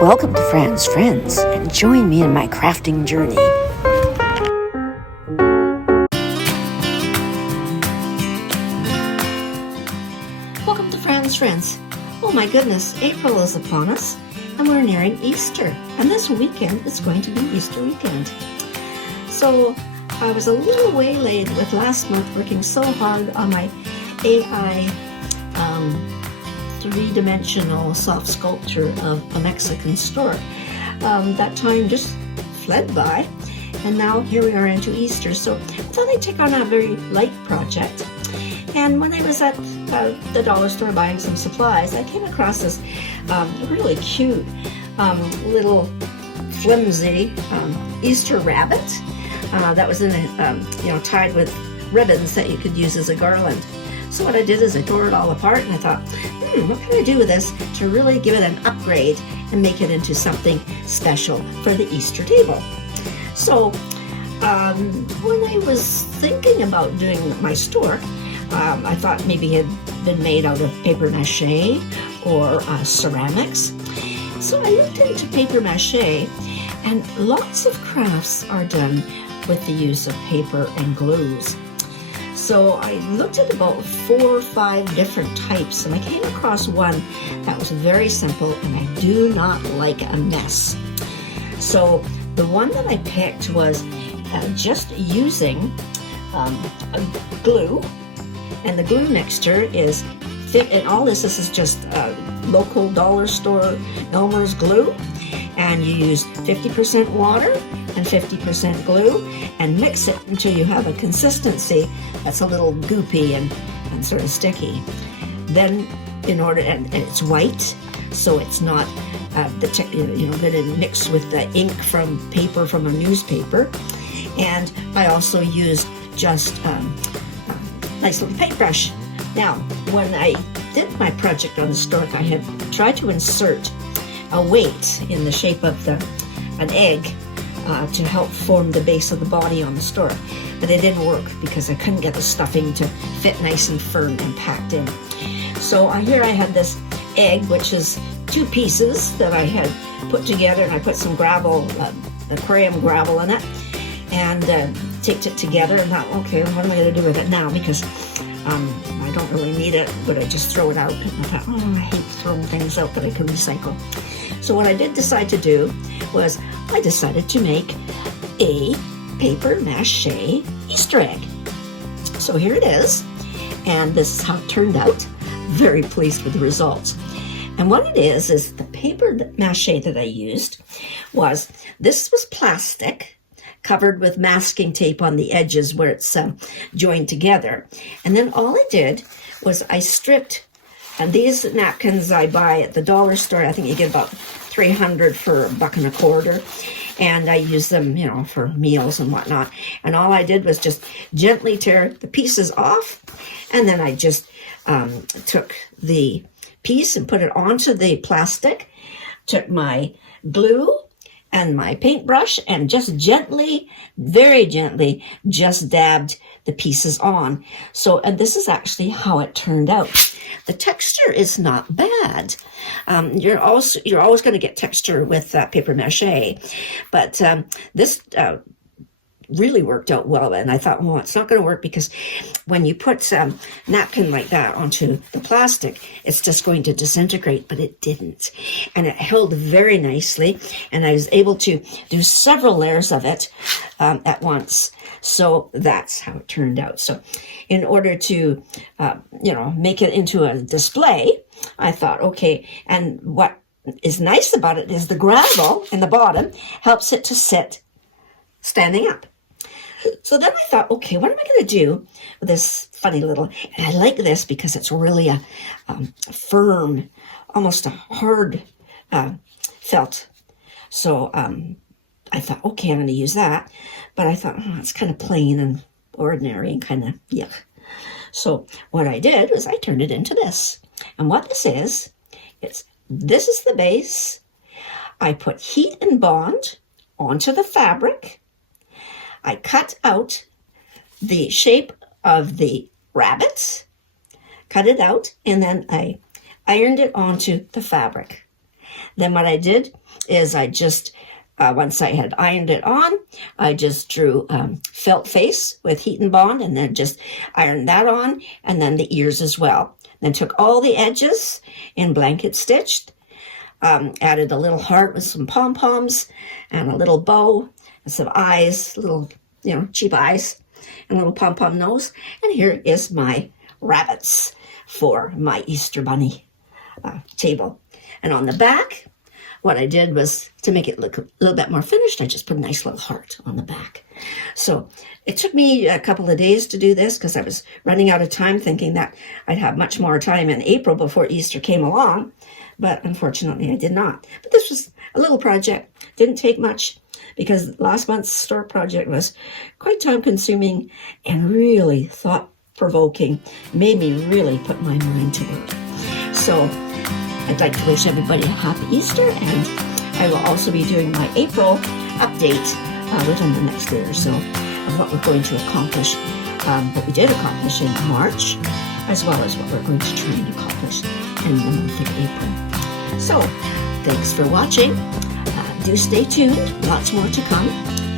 Welcome to Fran's Friends, and join me in my crafting journey. Welcome to Fran's Friends. Oh my goodness, April is upon us, and we're nearing Easter. And this weekend is going to be Easter weekend. So I was a little waylaid with last month working so hard on my AI three-dimensional soft sculpture of a Mexican store. That time just fled by, and now here we are into Easter. So I thought I'd take on a very light project. And when I was at the dollar store buying some supplies, I came across this really cute little flimsy Easter rabbit that was in a, tied with ribbons that you could use as a garland. So what I did is I tore it all apart, and I thought, what can I do with this to really give it an upgrade and make it into something special for the Easter table? So when I was thinking about doing my store, I thought maybe it had been made out of paper mache or ceramics. So I looked into paper mache, and lots of crafts are done with the use of paper and glues. So I looked at about 4 or 5 different types, and I came across one that was very simple, and I do not like a mess. So the one that I picked was just using a glue, and the glue mixture is thick, and all this is just local dollar store Elmer's glue, and you use 50% water and 50% glue, and mix it until you have a consistency that's a little goopy and sort of sticky. Then and it's white, so it's not then it mixed with the ink from paper from a newspaper. And I also used just a nice little paintbrush. Now, when I did my project on the stork, I had tried to insert a weight in the shape of an egg to help form the base of the body on the stork, but it didn't work because I couldn't get the stuffing to fit nice and firm and packed in. So here I had this egg, which is 2 pieces that I had put together, and I put some gravel, aquarium gravel in it, and taped it together, and thought, okay, what am I going to do with it now? Because I don't really need it, but I just throw it out. And I thought, I hate throwing things out that I can recycle. So what I did decide to do was I decided to make a paper mache Easter egg. So here it is, and this is how it turned out. Very pleased with the results. And what it is the paper mache that I used was plastic covered with masking tape on the edges where it's joined together. And then all I did was I stripped, and these napkins I buy at the dollar store, I think you get about 300 for $1.25, and I use them, for meals and whatnot. And all I did was just gently tear the pieces off, and then I just took the piece and put it onto the plastic, took my glue and my paintbrush, and just gently, very gently, just dabbed the pieces on. So, and this is actually how it turned out. The texture is not bad. You're always going to get texture with paper mache, but this really worked out well. And I thought, well, it's not going to work because when you put napkin like that onto the plastic, it's just going to disintegrate, but it didn't. And it held very nicely, and I was able to do several layers of it at once. So that's how it turned out. So in order to, make it into a display, I thought, okay, and what is nice about it is the gravel in the bottom helps it to sit standing up. So then I thought, okay, what am I going to do with this funny little, and I like this because it's really a firm, almost a hard felt. So I thought, okay, I'm going to use that. But I thought, it's kind of plain and ordinary and kind of yuck. So what I did was I turned it into this. And what this is the base. I put heat and bond onto the fabric. I cut out the shape of the rabbit, cut it out, and then I ironed it onto the fabric. Then what I did is I just, once I had ironed it on, I just drew felt face with heat and bond, and then just ironed that on, and then the ears as well. Then took all the edges in blanket stitched, added a little heart with some pom-poms, and a little bow, and some eyes, little, cheap eyes, and a little pom-pom nose. And here is my rabbits for my Easter bunny table. And on the back, what I did was, to make it look a little bit more finished, I just put a nice little heart on the back. So it took me a couple of days to do this because I was running out of time, thinking that I'd have much more time in April before Easter came along. But unfortunately, I did not. But this was a little project. Didn't take much, because last month's store project was quite time-consuming and really thought-provoking. Made me really put my mind to work. So I'd like to wish everybody a happy Easter, and I will also be doing my April update within the next day or so of what we're going to accomplish, what we did accomplish in March, as well as what we're going to try and accomplish in the month of April. So, thanks for watching. Do stay tuned. Lots more to come.